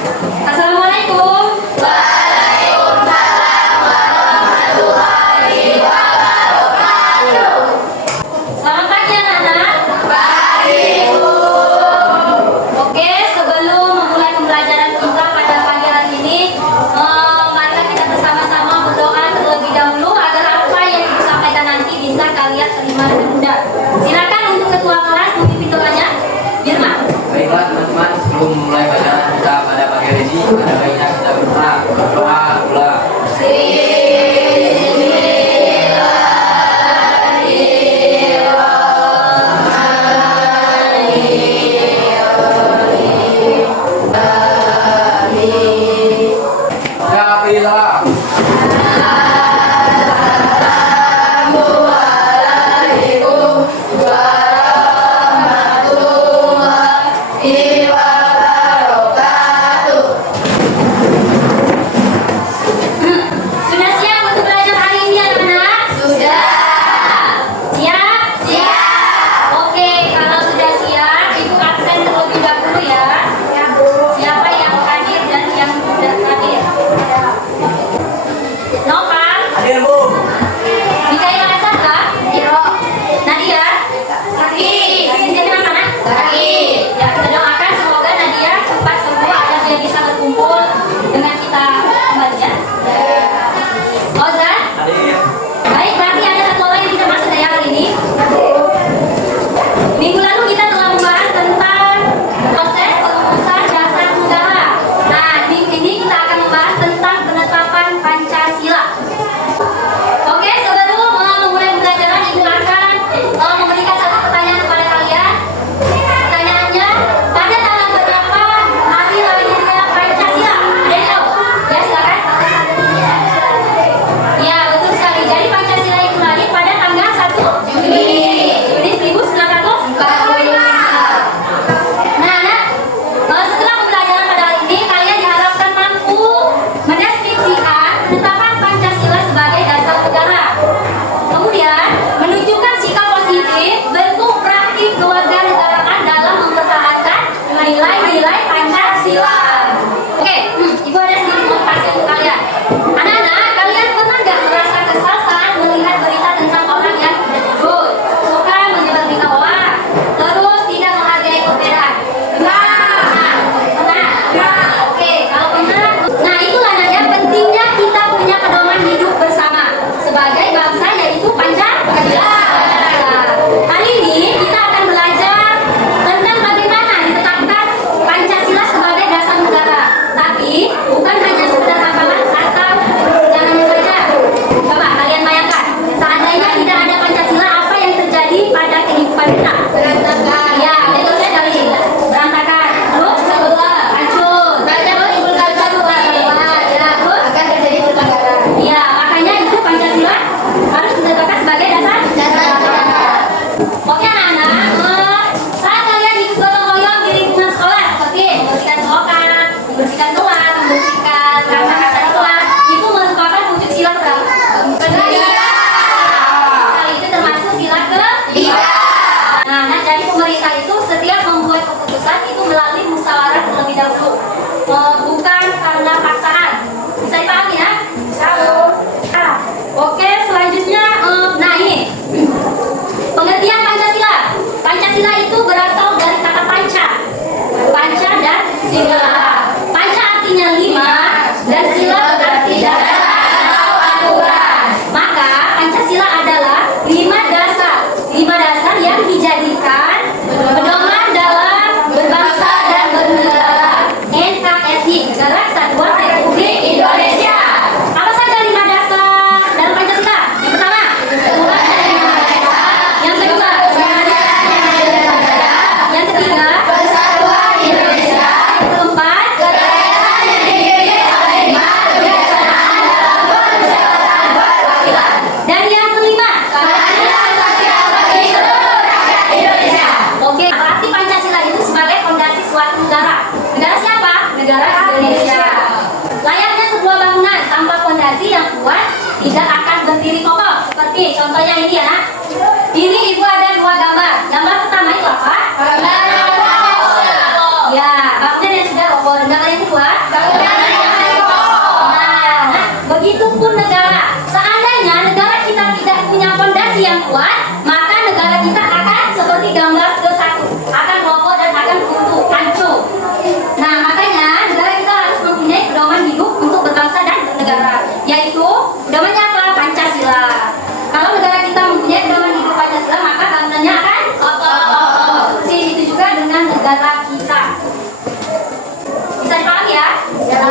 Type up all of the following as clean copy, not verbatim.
Assalamualaikum. Waalaikumsalam warahmatullahi wabarakatuh. Selamat pagi anak-anak. Pagi, Bu. Oke, sebelum memulai pembelajaran kita pada pagi hari ini, mari kita bersama-sama berdoa terlebih dahulu agar apa yang disampaikan nanti bisa kalian terima dengan mudah. Silakan untuk ketua kelas memimpin doanya. Firman. Baiklah teman-teman, sebelum mulai bacaan kita pada pagi hari ini, ada baiknya kita berdoa pula. kuat? Nah, begitupun negara. Seandainya negara kita tidak punya fondasi yang kuat, maka negara kita akan seperti gambar ke-1, akan roboh dan akan runtuh, hancur. Nah, makanya negara kita harus mempunyai pedoman hidup untuk berbangsa dan bernegara, yaitu pedomannya apa? Pancasila. Kalau negara kita mempunyai pedoman hidup Pancasila, maka bangunannya akan kokoh. Seperti itu juga dengan negara kita. Bisa dipahami ya? Ya.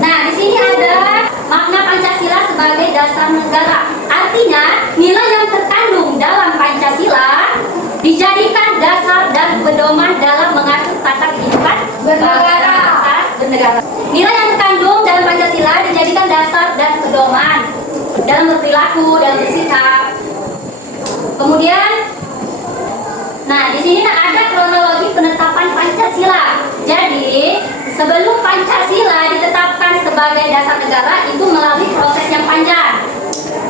Nah, di sini ada makna Pancasila sebagai dasar negara. Artinya, nilai yang terkandung dalam Pancasila dijadikan dasar dan pedoman dalam mengatur tata kehidupan bernegara. Nilai yang terkandung dalam Pancasila dijadikan dasar dan pedoman dalam berperilaku, dalam bersikap. Kemudian, nah di sini ada kronologi penetapan Pancasila. Jadi, sebelum Pancasila ditetapkan sebagai dasar negara itu melalui proses yang panjang.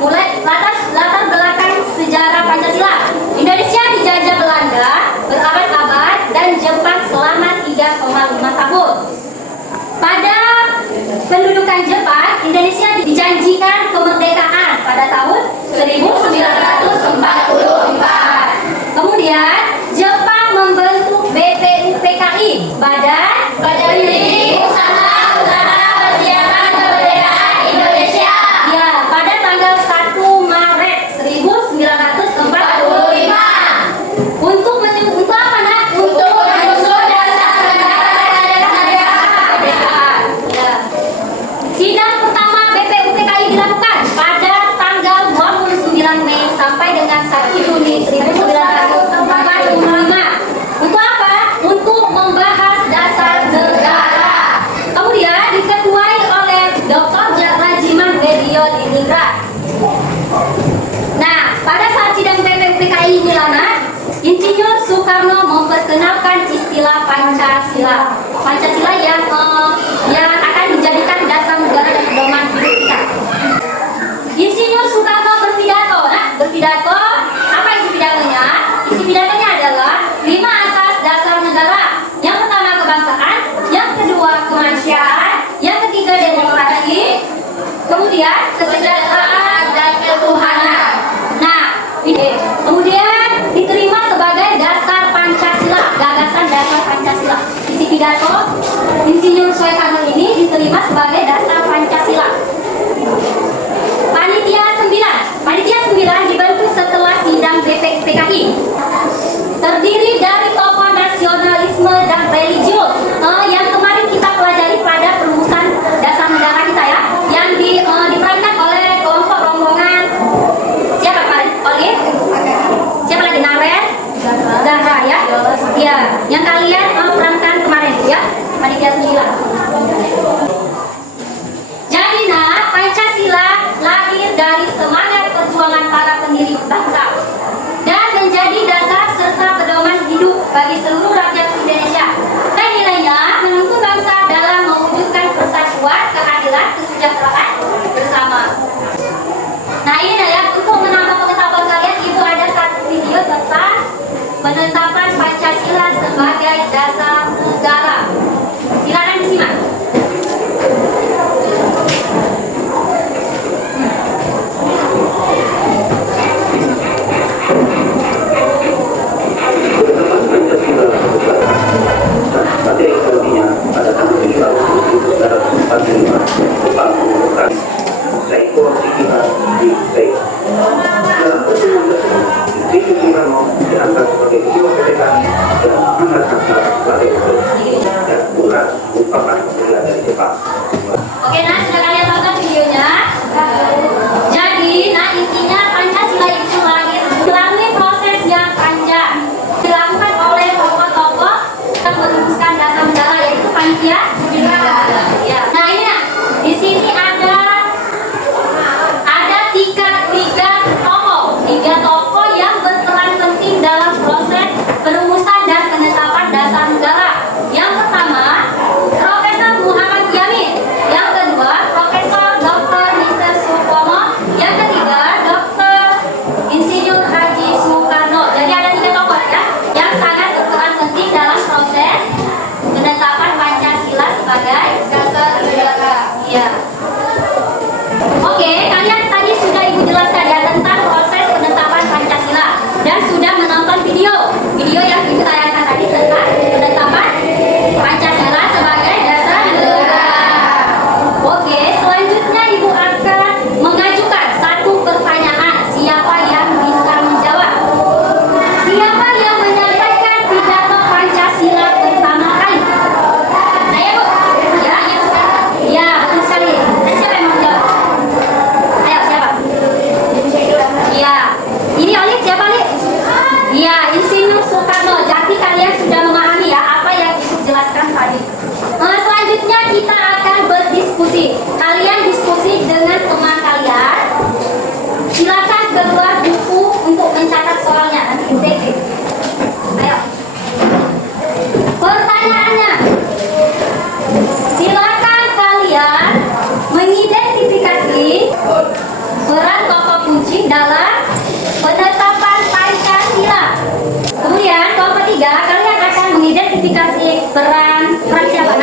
Mulai latar belakang sejarah Pancasila. Indonesia dijajah Belanda berabad-abad dan Jepang selama 3,5 tahun. Pada pendudukan Jepang, Indonesia dijanjikan kemerdekaan pada tahun 1944. Kemudian Jepang membentuk BPUPKI, Badan Pendiri Usaha Persiapan Kemerdekaan Indonesia. Ya, pada tanggal 1 Maret 1945. Untuk apa nak? Untuk menyusun dasar negara dan kemerdekaan. Ya. Sidang pertama BPUPKI dilakukan pada tanggal 29 Mei sampai dengan 1 Juni 1945. Untuk apa? Untuk membahas dasar negara. Kemudian diketuai oleh Dr. Rajiman Bedio Diningrat. Nah, pada saat sidang BPUPKI dilakukan, Insinyur Soekarno memperkenalkan istilah Pancasila. Pancasila yang akan dijadikan dasar negara dan pedoman hidup kita. Insinyur Soekarno berpidato. Berpidato, apa isi pidatonya? Isi pidatonya adalah 5 asas dasar negara. Yang pertama kebangsaan, yang kedua kemanusiaan, yang ketiga demokrasi, kemudian kesejahteraan dan ketuhanan. Nah, ini kemudian diterima sebagai dasar Pancasila, gagasan dasar Pancasila. Isi pidato Insinyur Soekarno ini diterima sebagai dasar Pancasila. Panitia 9 dibentuk setelah sidang BPUPKI. Terdiri dari tokoh nasionalisme dan religius yang kemarin kita pelajari pada perumusan dasar negara kita ya, yang diperankan oleh kelompok rombongan siapa kemarin? Olive? Siapa lagi? Naren? Zahra ya? Ya, yang kalian perankan kemarin ya, panitia 9. Jadi Pancasila lahir dari semangat perjuangan para pendiri bangsa dan menjadi dasar serta pedoman hidup bagi seluruh rakyat Indonesia. Dan nilainya menuntun bangsa dalam mewujudkan persatuan, keadilan, kesejahteraan bersama. Nah ini ya, untuk menambah pengetahuan kalian, itu ada satu video tentang penetapan Pancasila sebagai dasar negara. Silakan disimak. Materi selebihnya pada tanggal 7 Agustus 1945 Jepang mengumumkan seekor kita di Spain. Dalam pertemuan tersebut, Insinyur Soekarno diangkat sebagai jiwa kemerdekaan dan Muhammad Hatta sebagai dan bukan merupakan pembela dari Jepang. Oke, nah sudah kalian tonton videonya. Jadi, intinya Pancasila itu lahir melalui proses yang panjang dilakukan oleh tokoh-tokoh yang merumuskan dasar negara, yaitu panitia 9. Ya. Nah ini di sini ada tiga tokoh yang berperan penting dalam proses perumusan dan penetapan dasar negara. Yang pertama, Profesor Muhammad Yamin. Yang kedua, Profesor Dr. Mr. Supomo. Yang ketiga, Dr. Insinyur Haji Soekarno. Jadi ada 3 tokoh ya, yang sangat berperan penting dalam proses penetapan Pancasila. Selanjutnya kita akan berdiskusi. Kalian diskusi dengan teman kalian. Silakan keluar buku untuk mencatat soalnya nanti ditetik. Ayo. Pertanyaannya, silakan kalian mengidentifikasi peran tokoh kunci dalam penetapan Pancasila. Kemudian kelompok 3, kalian akan mengidentifikasi peran siapa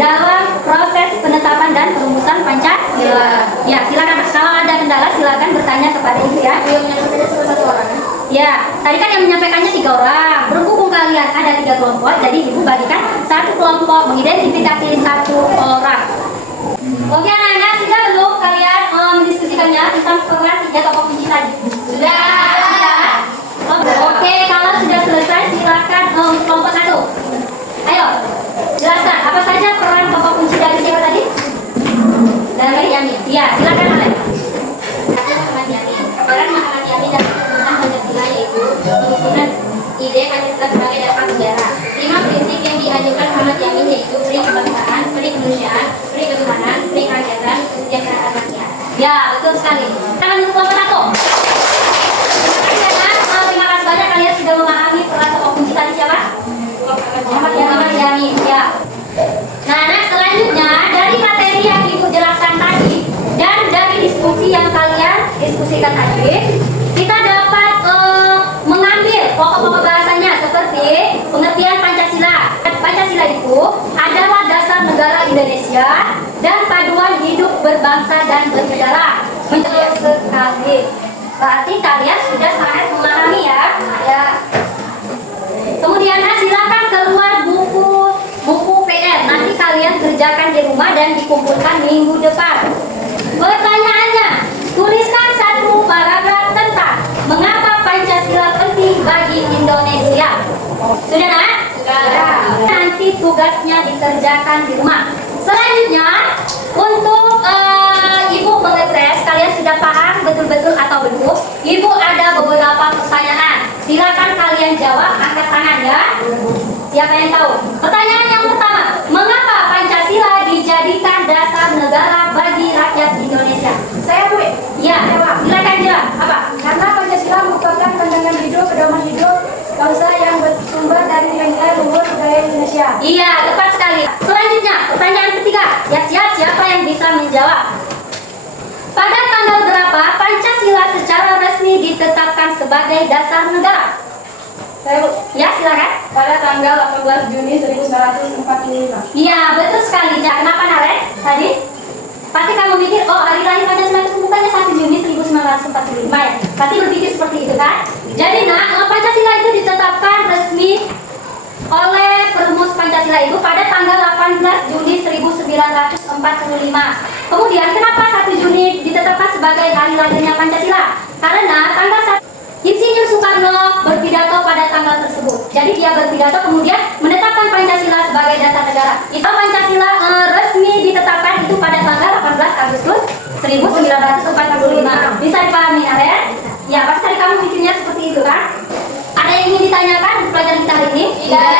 dalam proses penetapan dan perumusan Pancasila. Ya, silakan. Kalau ada kendala silakan bertanya kepada ibu ya. Yang menyampaikan satu orang. Ya, tadi kan yang menyampaikannya 3 orang. Berhubung kalian ada 3 kelompok, jadi ibu bagikan satu kelompok mengidentifikasi 1 orang. Oke, anak-anak, sudah belum kalian mendiskusikannya tentang peran 3 tokoh kunci tadi? Sudah. Oke, kalau sudah selesai silakan kelompok 1. Ayo, jelaskan apa saja peran tokoh kunci dari siapa tadi? Dari Yamin. Iya, silakan Alen. Muhammad Yamin. Peran Muhammad Yamin dalam perumusan Pancasila yaitu menyusun ide Pancasila sebagai dasar negara. 5 prinsip yang diajukan Muhammad Yamin yaitu peri kebangsaan, peri kemanusiaan, peri ketuhanan, peri kerakyatan, kesejahteraan rakyat. Ya, betul sekali. Tangan untuk kelompok 1. Terima kasih banyak kalian sudah memahami peran tokoh kunci tadi siapa? Muhammad Yamin. Ya. Nah, anak, selanjutnya dari materi yang ibu jelaskan tadi dan dari diskusi yang kalian diskusikan tadi, kita dapat mengambil pokok-pokok bahasanya seperti pengertian Pancasila. Pancasila itu adalah dasar negara Indonesia dan paduan hidup berbangsa dan bernegara. Betul sekali. Berarti kalian sudah sangat memahami ya. Ya. Kemudian silakan keluar buku PR. Nanti kalian kerjakan di rumah dan dikumpulkan minggu depan. Pertanyaannya, tuliskan 1 paragraf tentang mengapa Pancasila penting bagi Indonesia. Sudah nak? Sudah. Nanti tugasnya dikerjakan di rumah. Selanjutnya, untuk ibu mengetes, kalian sudah paham betul-betul atau belum? Ibu ada beberapa pertanyaan. Silakan kalian jawab, angkat tangan ya. Siapa yang tahu? Pertanyaan yang pertama, mengapa Pancasila dijadikan dasar negara bagi rakyat Indonesia? Saya Bu. Ya, silakan jawab. Apa? Karena Pancasila merupakan pandangan hidup, pedoman hidup bangsa yang bersumber dari nilai luhur budaya Indonesia. Iya, tepat sekali. Selanjutnya, pertanyaan ketiga. Siap-siap, siapa yang bisa menjawab? Pada tanggal berapa Pancasila secara resmi ditetapkan sebagai dasar negara? Saya Bu. Ya, silakan. Pada tanggal 18 Juni 1945. Iya, betul sekali. Ya, kenapa Naren? Tadi? Pasti kamu mikir, oh hari lahir Pancasila itu bukannya 1 Juni 1945 ya? Pasti berpikir seperti itu kan? Jadi Pancasila itu ditetapkan resmi oleh perumus Pancasila itu pada tanggal 18 Juni 1945. Kemudian kenapa 1 Juni ditetapkan sebagai hari lahirnya Pancasila? Karena tanggal 1 Insinyur Soekarno berpidato pada tanggal tersebut. Jadi dia berpidato kemudian menetapkan Pancasila sebagai dasar negara. Itu Pancasila resmi ditetapkan itu pada tanggal 18 Agustus 1945. Bisa dipahami ya? Ya, pasti tadi kamu pikirnya seperti itu kan? Ada yang ingin ditanyakan di pelajaran kita hari ini? Tidak.